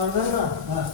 好，再来！啊。